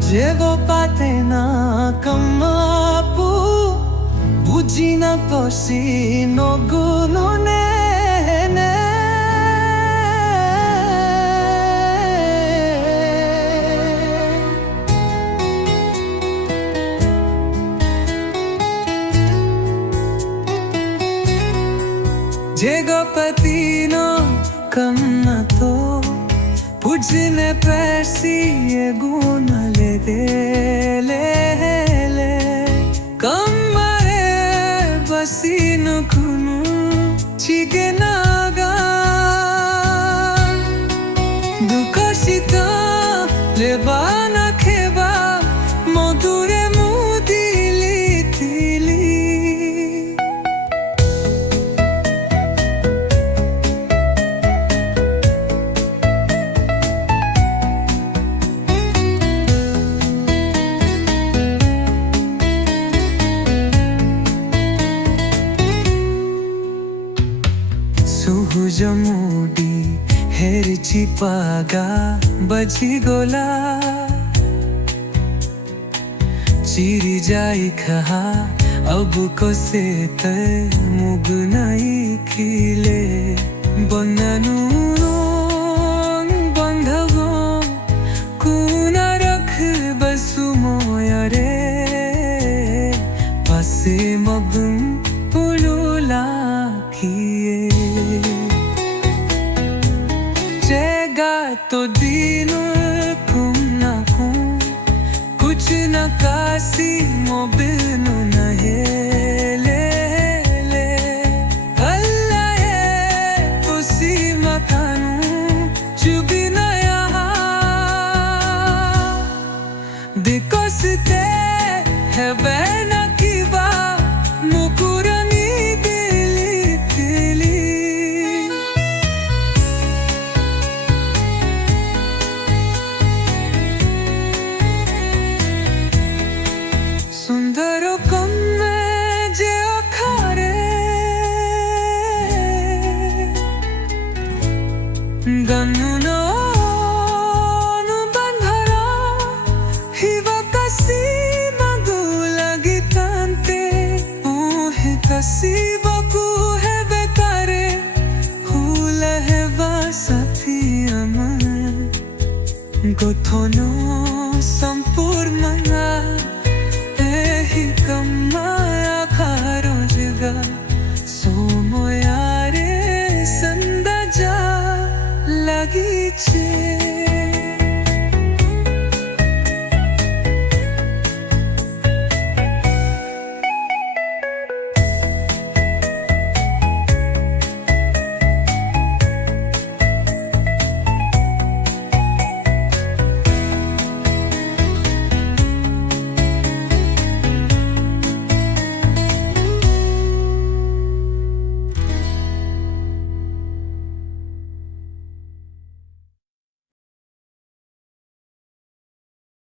Llevo patena kamapu bujina posi no gunone ne Jego patino kamna to bujne persi eguna le kamare basino kunu chigenaga dukoshita lebana kheba modure mudili tili Suhujamudi herchi paga baji gola chiri jai kha ab ko se tar mugnai khile bananu bandhavo kuna rakh basu moyare pase magum pulula kiye तो दिनों तुम ना को कुछ न कासी Mobil न ले अल्लाह है उसी मकानों चुभी न यहाँ दिकोसते है